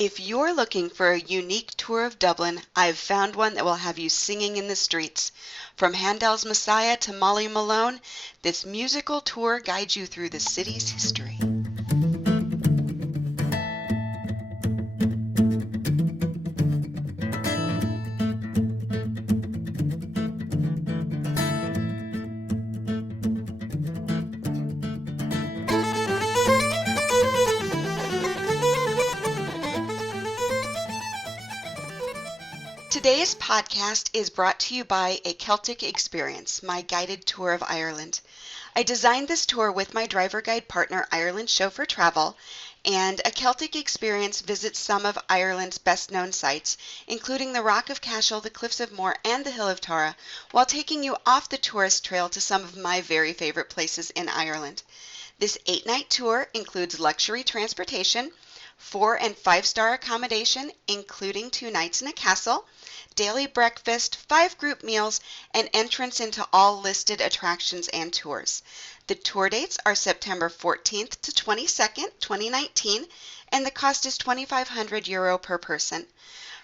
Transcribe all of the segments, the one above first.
If you're looking for a unique tour of Dublin, I've found one that will have you singing in the streets. From Handel's Messiah to Molly Malone, this musical tour guides you through the city's history. Today's podcast is brought to you by A Celtic Experience, my guided tour of Ireland. I designed this tour with my driver guide partner, Ireland Chauffeur Travel, and A Celtic Experience visits some of Ireland's best-known sites, including the Rock of Cashel, the Cliffs of Moher, and the Hill of Tara, while taking you off the tourist trail to some of my very favorite places in Ireland. This 8-night tour includes luxury transportation, 4- and 5-star accommodation, including 2 nights in a castle, daily breakfast, 5 group meals, and entrance into all listed attractions and tours. The tour dates are September 14th to 22nd, 2019, and the cost is €2,500 per person.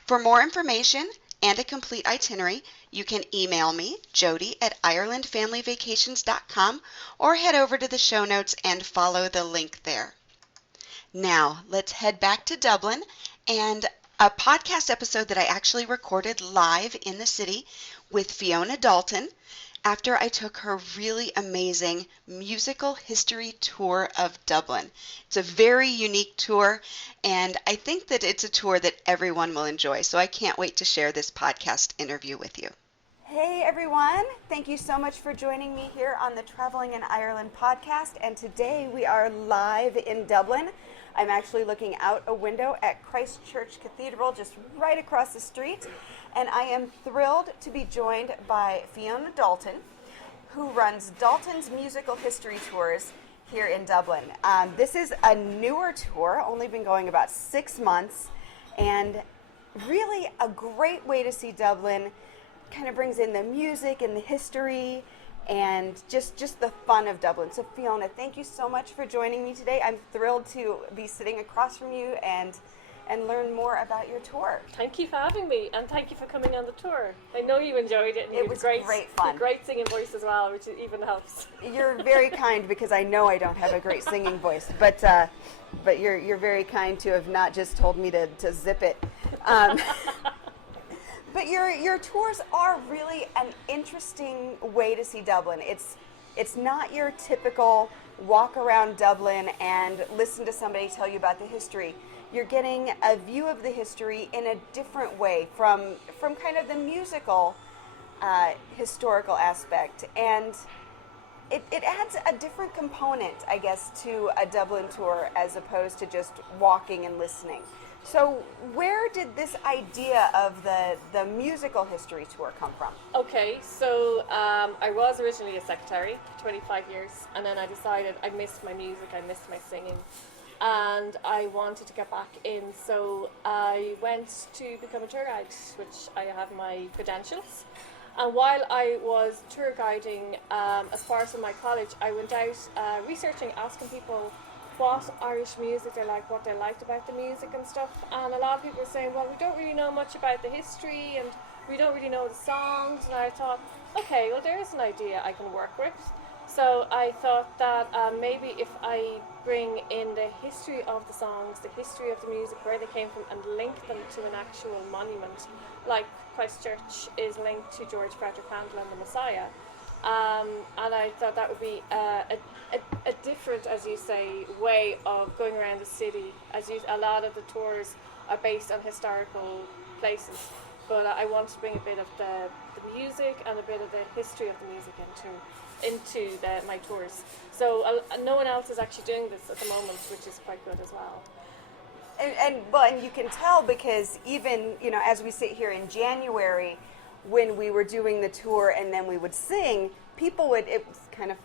For more information and a complete itinerary, you can email me, Jody, at IrelandFamilyVacations.com, or head over to the show notes and follow the link there. Now, let's head back to Dublin and a podcast episode that I actually recorded live in the city with Fiona Dalton after I took her really amazing musical history tour of Dublin. It's a very unique tour, and I think that it's a tour that everyone will enjoy, so I can't wait to share this podcast interview with you. Hey everyone, thank you so much for joining me here on the Traveling in Ireland podcast, and today we are live in Dublin. I'm actually looking out a window at Christ Church Cathedral just right across the street, and I am thrilled to be joined by Fiona Dalton, who runs Dalton's Musical History Tours here in Dublin. This is a newer tour, only been going about 6 months, and really a great way to see Dublin. Kind of brings in the music and the history and just the fun of Dublin. So Fiona, thank you so much for joining me today. I'm thrilled to be sitting across from you and learn more about your tour. Thank you for having me, and thank you for coming on the tour. I know you enjoyed it, and it was great fun. A great singing voice as well, which even helps. You're very kind, because I know I don't have a great singing voice, but you're very kind to have not just told me to zip it. But your tours are really an interesting way to see Dublin. It's not your typical walk around Dublin and listen to somebody tell you about the history. You're getting a view of the history in a different way from kind of the musical historical aspect. And it adds a different component, I guess, to a Dublin tour as opposed to just walking and listening. So where did this idea of the musical history tour come from? Okay, so I was originally a secretary for 25 years, and then I decided I missed my music, I missed my singing, and I wanted to get back in. So I went to become a tour guide, which I have my credentials. And while I was tour guiding as part of my college, I went out researching, asking people what Irish music they like, what they liked about the music and stuff. And a lot of people were saying, well, we don't really know much about the history and we don't really know the songs. And I thought, okay, well, there's an idea I can work with. So I thought that maybe if I bring in the history of the songs, the history of the music, where they came from, and link them to an actual monument, like Christchurch is linked to George Frederick Handel and the Messiah. And I thought that would be a different, as you say, way of going around the city. A lot of the tours are based on historical places, but I want to bring a bit of the music and a bit of the history of the music into my tours. So no one else is actually doing this at the moment, which is quite good as well. And you can tell, because even, as we sit here in January, when we were doing the tour and then we would sing, it was kind of,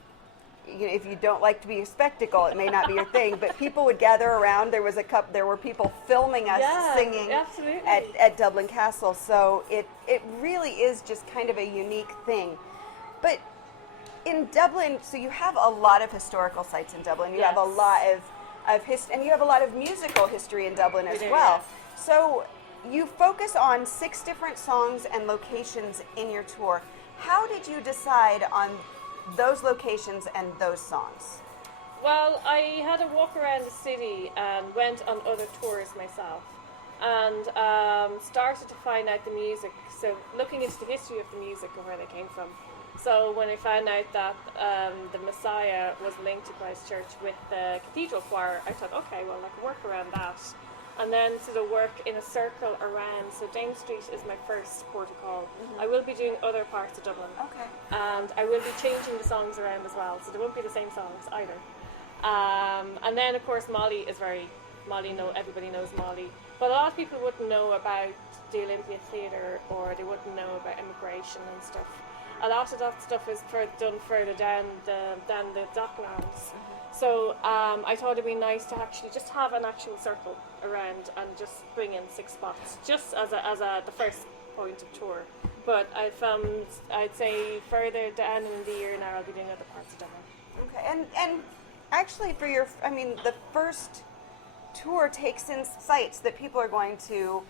if you don't like to be a spectacle, it may not be your thing, but people would gather around. There were people filming us singing at Dublin Castle. So it really is just kind of a unique thing. But in Dublin, so you have a lot of historical sites in Dublin. You have a lot of history, and you have a lot of musical history in Dublin as well. So you focus on 6 different songs and locations in your tour. How did you decide on those locations and those songs? Well, I had a walk around the city and went on other tours myself, and started to find out the music. So looking into the history of the music and where they came from. So when I found out that the Messiah was linked to Christchurch with the cathedral choir, I thought, okay, well, I can work around that. And then sort of work in a circle around. So Dame Street is my first port of call. I will be doing other parts of Dublin. Okay. And I will be changing the songs around as well, so they won't be the same songs either. And then, of course, everybody knows Molly. But a lot of people wouldn't know about the Olympia Theatre, or they wouldn't know about immigration and stuff. A lot of that stuff is done further down the docklands. So I thought it'd be nice to actually just have an actual circle around and just bring in 6 spots, just as the first point of tour. But I'd say further down in the year now I'll be doing other parts of Dublin. Okay, and actually the first tour takes in sites that people are going to,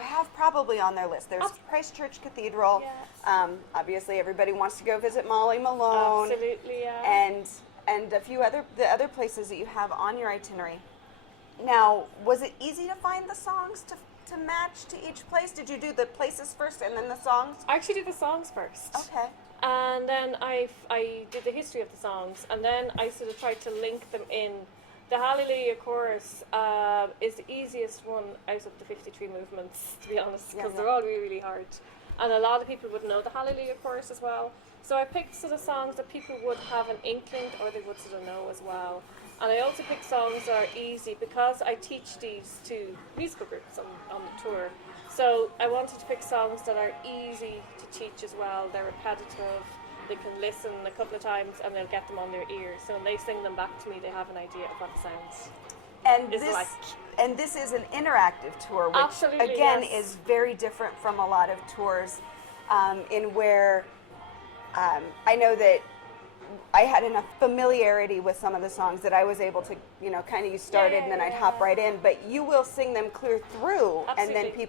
have probably on their list. There's Christchurch Cathedral. Yes. Obviously, everybody wants to go visit Molly Malone. Absolutely, yeah. And a few other places that you have on your itinerary. Now, was it easy to find the songs to match to each place? Did you do the places first and then the songs? I actually did the songs first. Okay. And then I did the history of the songs, and then I sort of tried to link them in. The Hallelujah chorus is the easiest one out of the 53 movements, to be honest, because they're all really, really hard. And a lot of people would know the Hallelujah chorus as well. So I picked sort of songs that people would have an inkling or they would sort of know as well. And I also picked songs that are easy because I teach these to musical groups on the tour. So I wanted to pick songs that are easy to teach as well. They're repetitive. They can listen a couple of times and they'll get them on their ears. So when they sing them back to me, they have an idea of what it sounds. And this is an interactive tour, which Absolutely, again yes. is very different from a lot of tours, in where I know that I had enough familiarity with some of the songs that I was able to, kind of you started and then I'd hop right in. But you will sing them clear through, Absolutely.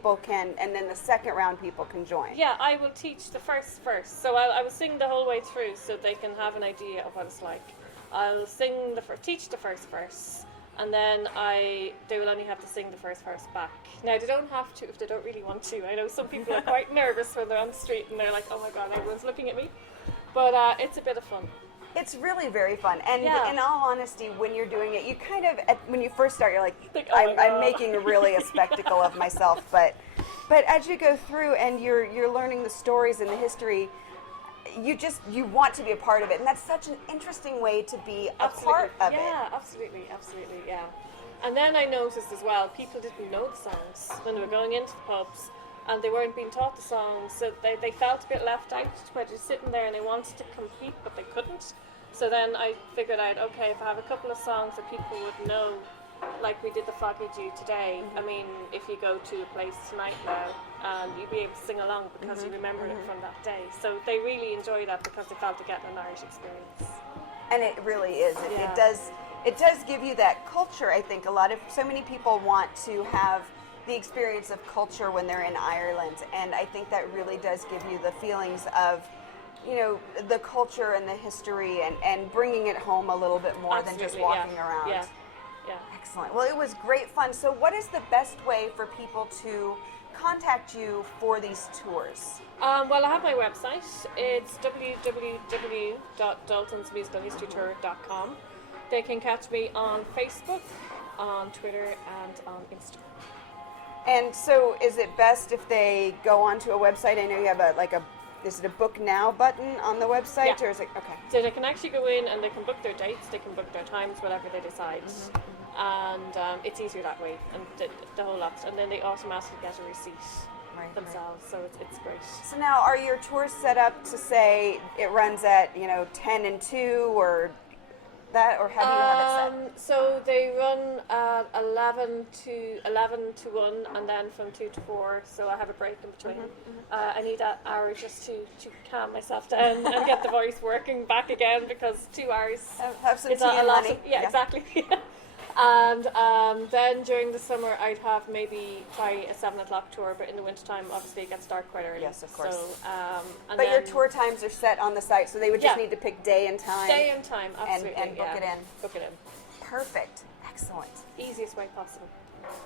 and then the second round people can join. Yeah, I will teach the first verse. So I will sing the whole way through so they can have an idea of what it's like. I'll teach the first verse, and then they will only have to sing the first verse back. Now, they don't have to if they don't really want to. I know some people are quite nervous when they're on the street and they're like, oh my God, everyone's looking at me. But it's a bit of fun. It's really very fun, and Yeah. in all honesty, when you're doing it, you kind of, when you first start, you're like, Think, oh my I'm God. making really a spectacle of myself. But as you go through and you're learning the stories and the history, you want to be a part of it, and that's such an interesting way to be a part of it. Yeah, absolutely, yeah. And then I noticed as well, people didn't know the songs when they were going into the pubs. And they weren't being taught the songs, so they felt a bit left out, where they're sitting there and they wanted to compete, but they couldn't. So then I figured out, okay, if I have a couple of songs that people would know, like we did the Foggy Dew today, I mean, if you go to a place tonight now, you'll be able to sing along because you remembered it from that day. So they really enjoy that because they felt they're getting an Irish experience. And it really is. Yeah. It does give you that culture. I think so many people want to have the experience of culture when they're in Ireland, and I think that really does give you the feelings of, the culture and the history, and bringing it home a little bit more than just walking around. Yeah. Excellent. Well, it was great fun. So what is the best way for people to contact you for these tours? Well, I have my website. It's www.daltonsmusicalhistorytour.com. They can catch me on Facebook, on Twitter, and on Instagram. And so is it best if they go onto a website? I know you have is it a book now button on the website? Yeah. Or is it, okay. So they can actually go in and they can book their dates, they can book their times, whatever they decide. And it's easier that way, and the whole lot. And then they automatically get a receipt themselves, so it's great. So now, are your tours set up to say it runs at 10 and 2 or that, or how do you have it set? So they run 11 to 1, and then from 2 to 4. So I have a break in between. I need that hour just to calm myself down and get the voice working back again, because 2 hours. Have some It's tea a and lot honey. of, yeah, exactly. And then during the summer, I'd have maybe try a 7 o'clock tour, but in the wintertime, obviously, it gets dark quite early. Yes, of course. So, and But your then tour times are set on the site, so they would just Yeah. need to pick day and time. day and time, absolutely. and book yeah. it in. Book it in. Perfect. Excellent. Easiest way possible.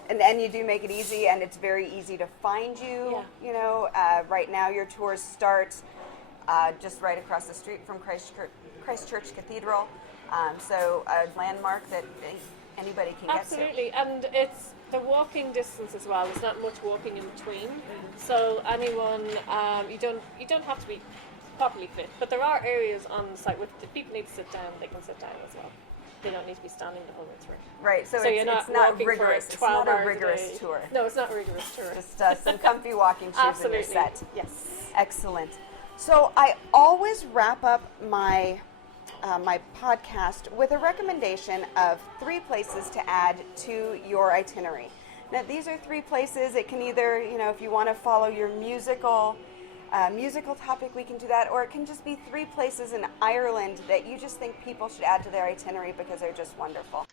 And you do make it easy, and it's very easy to find you. Yeah. You know, right now your tours start just right across the street from Christchurch Cathedral. So a landmark that anybody can Absolutely, and it's the walking distance as well. There's not much walking in between, so anyone you don't have to be properly fit, but there are areas on the site where if people need to sit down, they can sit down as well. They don't need to be standing the whole way through. get. Right. So you're it's not walking rigorous. for It's 12 not a hours rigorous day. tour. No, it's not a rigorous tour. Just some comfy walking shoes and Absolutely. you're set. Yes. Excellent. So I always wrap up my my podcast with a recommendation of 3 places to add to your itinerary. Now these are 3 places. It can either, you know, if you want to follow your musical topic, we can do that, or it can just be 3 places in Ireland that you just think people should add to their itinerary because they're just wonderful.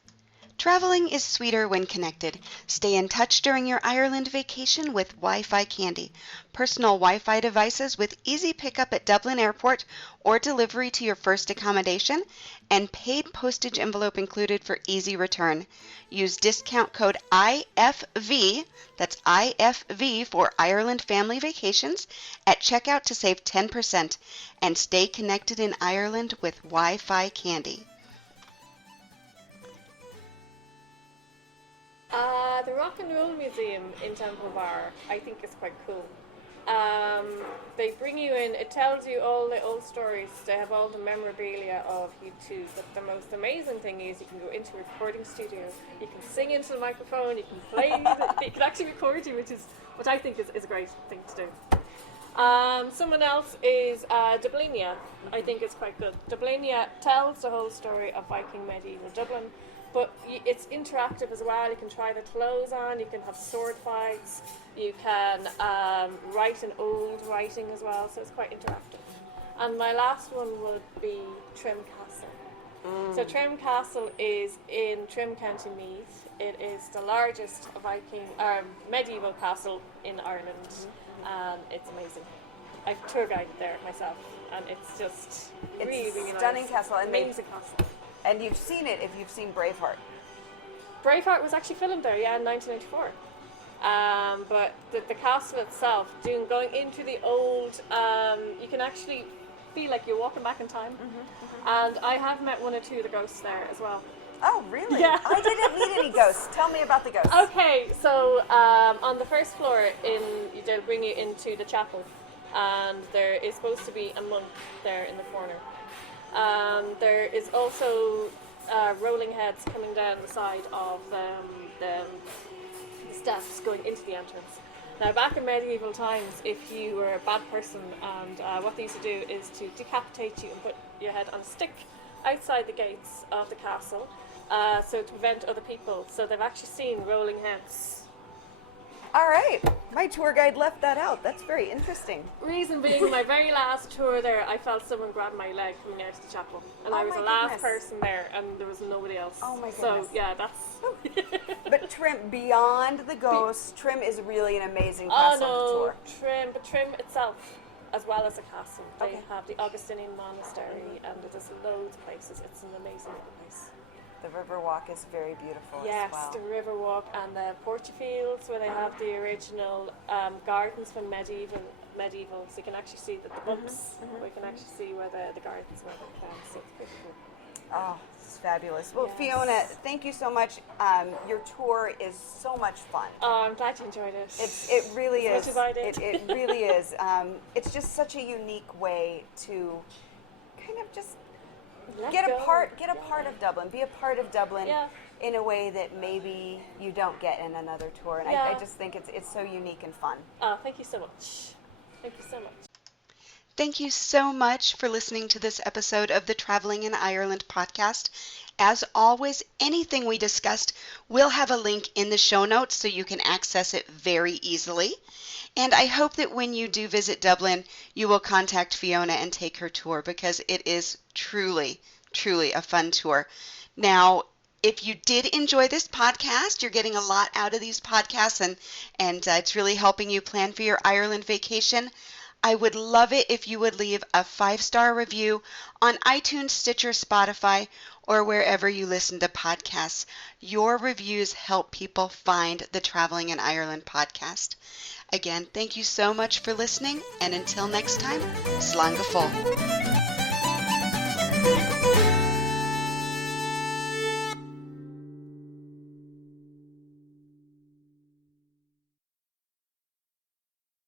Traveling is sweeter when connected. Stay in touch during your Ireland vacation with Wi-Fi Candy. Personal Wi-Fi devices with easy pickup at Dublin Airport or delivery to your first accommodation, and paid postage envelope included for easy return. Use discount code IFV, that's IFV for Ireland Family Vacations, at checkout to save 10%, and stay connected in Ireland with Wi-Fi Candy. The Rock and Roll Museum in Temple Bar, I think is quite cool. They bring you in, it tells you all the old stories, they have all the memorabilia of U2, but the most amazing thing is you can go into a recording studio, you can sing into the microphone, you can play, they can actually record you, which I think is a great thing to do. Someone else is Dublinia, I think it's quite good. Dublinia tells the whole story of Viking medieval Dublin, but it's interactive as well. You can try the clothes on, you can have sword fights, you can write in old writing as well, so it's quite interactive. And my last one would be Trim Castle. So Trim Castle is in Trim, County Meath. It is the largest medieval castle in Ireland, and it's amazing. I've tour guided there myself, and it's just really, really nice. Stunning castle, and Amazing castle. And you've seen it if you've seen Braveheart. Braveheart was actually filmed there, yeah, in 1994. But the castle itself, going into the old, you can actually feel like you're walking back in time. And I have met 1 or 2 of the ghosts there as well. Oh, really? Yeah. I didn't meet any ghosts. Tell me about the ghosts. Okay, so on the first floor, they'll bring you into the chapel, and there is supposed to be a monk there in the corner. There is also rolling heads coming down the side of the steps going into the entrance. Now, back in medieval times, if you were a bad person, and what they used to do is to decapitate you and put your head on a stick outside the gates of the castle, so to prevent other people. So they've actually seen rolling heads. All right. My tour guide left that out. That's very interesting. Reason being, my very last tour there, I felt someone grab my leg coming out of the chapel, and I was my the last goodness. person there, and there was nobody else. Oh my So goodness. yeah, that's. But Trim, beyond the ghosts, Trim is really an amazing Oh castle to no, tour. Trim itself, as well as the castle. They Okay. have the Augustinian monastery, and there's loads of places. It's an amazing place. The Riverwalk is very beautiful Yes, as well. the Riverwalk and the Portufields, where they have the original gardens from medieval. So you can actually see the bumps. We can actually see where the gardens were. So it's pretty cool. Oh, it's fabulous. Well, Yes. Fiona, thank you so much. Your tour is so much fun. Oh, I'm glad you enjoyed it. It really As is. much as I did. It really is. It's just such a unique way to kind of just Let get go. a part of Dublin, be a part of Dublin Yeah. in a way that maybe you don't get in another tour. And I Yeah. just think it's so unique and fun. Oh, thank you so much. Thank you so much. Thank you so much for listening to this episode of the Traveling in Ireland podcast. As always, anything we discussed will have a link in the show notes so you can access it very easily. And I hope that when you do visit Dublin, you will contact Fiona and take her tour because it is truly, truly a fun tour. Now, If you did enjoy this podcast, you're getting a lot out of these podcasts, and it's really helping you plan for your Ireland vacation. I would love it if you would leave a 5-star review on iTunes, Stitcher, Spotify, or wherever you listen to podcasts. Your reviews help people find the Traveling in Ireland podcast. Again, thank you so much for listening, and until next time, slán go fóill.